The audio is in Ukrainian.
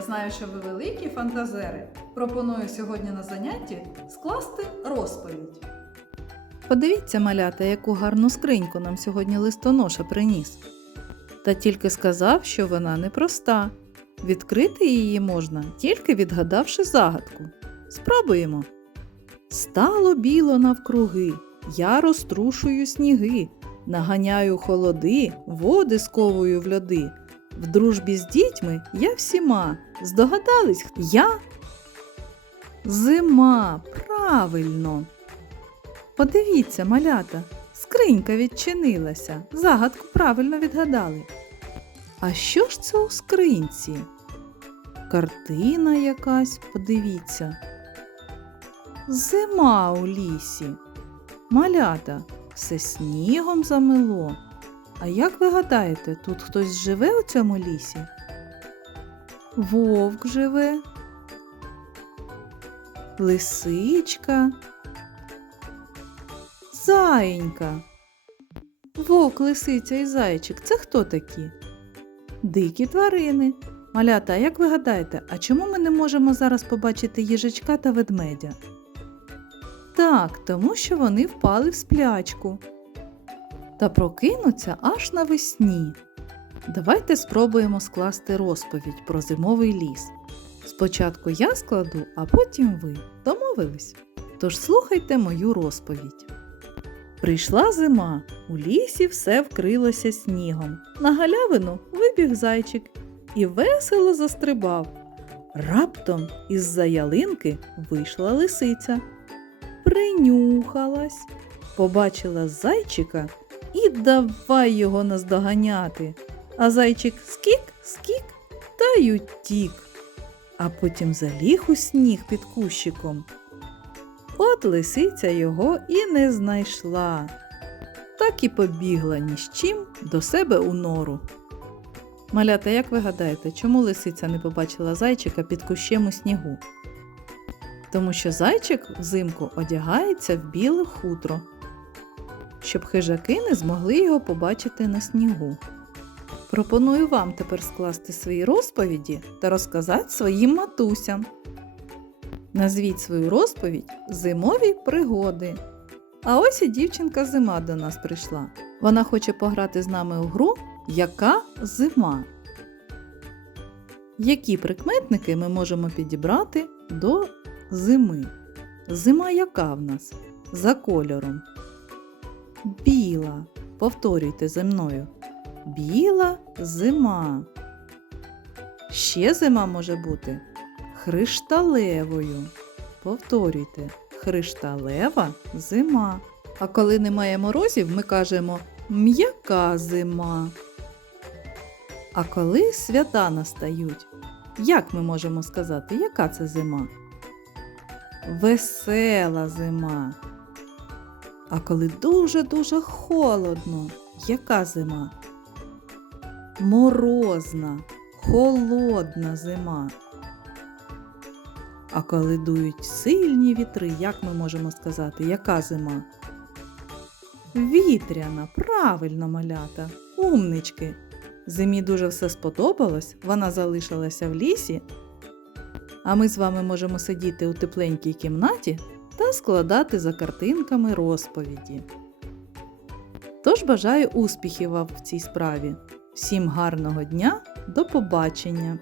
знаю, що ви великі фантазери. Пропоную сьогодні на занятті скласти розповідь. Подивіться, малята, яку гарну скриньку нам сьогодні листоноша приніс. Та тільки сказав, що вона непроста. Відкрити її можна, тільки відгадавши загадку. Спробуємо. Стало біло навкруги, я розтрушую сніги, наганяю холоди, води сковую в льоди. В дружбі з дітьми я всіма. Здогадались, хто? я? Зима, правильно. Подивіться, малята, скринька відчинилася, загадку правильно відгадали. А що ж це у скринці? Картина якась, подивіться. Зима у лісі. Малята, все снігом замело. А як ви гадаєте, тут хтось живе у цьому лісі? Вовк живе, лисичка, заєнька. Вовк, лисиця і зайчик це хто такі? Дикі тварини. Малята, як ви гадаєте, а чому ми не можемо зараз побачити їжачка та ведмедя? Так, тому що вони впали в сплячку та прокинуться аж навесні. Давайте спробуємо скласти розповідь про зимовий ліс. Спочатку я складу, а потім ви. Домовились? Тож слухайте мою розповідь. Прийшла зима, у лісі все вкрилося снігом. На галявину вибіг зайчик і весело застрибав. Раптом із-за ялинки вийшла лисиця. Принюхалась, побачила зайчика і давай його наздоганяти. А зайчик скік, скік та й утік, а потім заліг у сніг під кущиком. От лисиця його і не знайшла, так і побігла ні з чим до себе у нору. Малята, як ви гадаєте, чому лисиця не побачила зайчика під кущем у снігу? Тому що зайчик взимку одягається в біле хутро, щоб хижаки не змогли його побачити на снігу. Пропоную вам тепер скласти свої розповіді та розказати своїм матусям. Назвіть свою розповідь Зимові пригоди. А ось і дівчинка зима до нас прийшла. Вона хоче пограти з нами у гру Яка зима? Які прикметники ми можемо підібрати до зими? Зима яка в нас? За кольором. Біла. Повторюйте за мною. Біла зима. Ще зима може бути хришталевою. Повторюйте, хришталева зима. А коли немає морозів, ми кажемо м'яка зима. А коли свята настають, як ми можемо сказати, яка це зима? Весела зима. А коли дуже-дуже холодно, яка зима? Морозна, холодна зима. А коли дують сильні вітри, як ми можемо сказати, яка зима? Вітряна, правильно малята, умнички. Зимі дуже все сподобалось, вона залишилася в лісі. А ми з вами можемо сидіти у тепленькій кімнаті та складати за картинками розповіді. Тож бажаю успіхів вам в цій справі. Всім гарного дня, до побачення!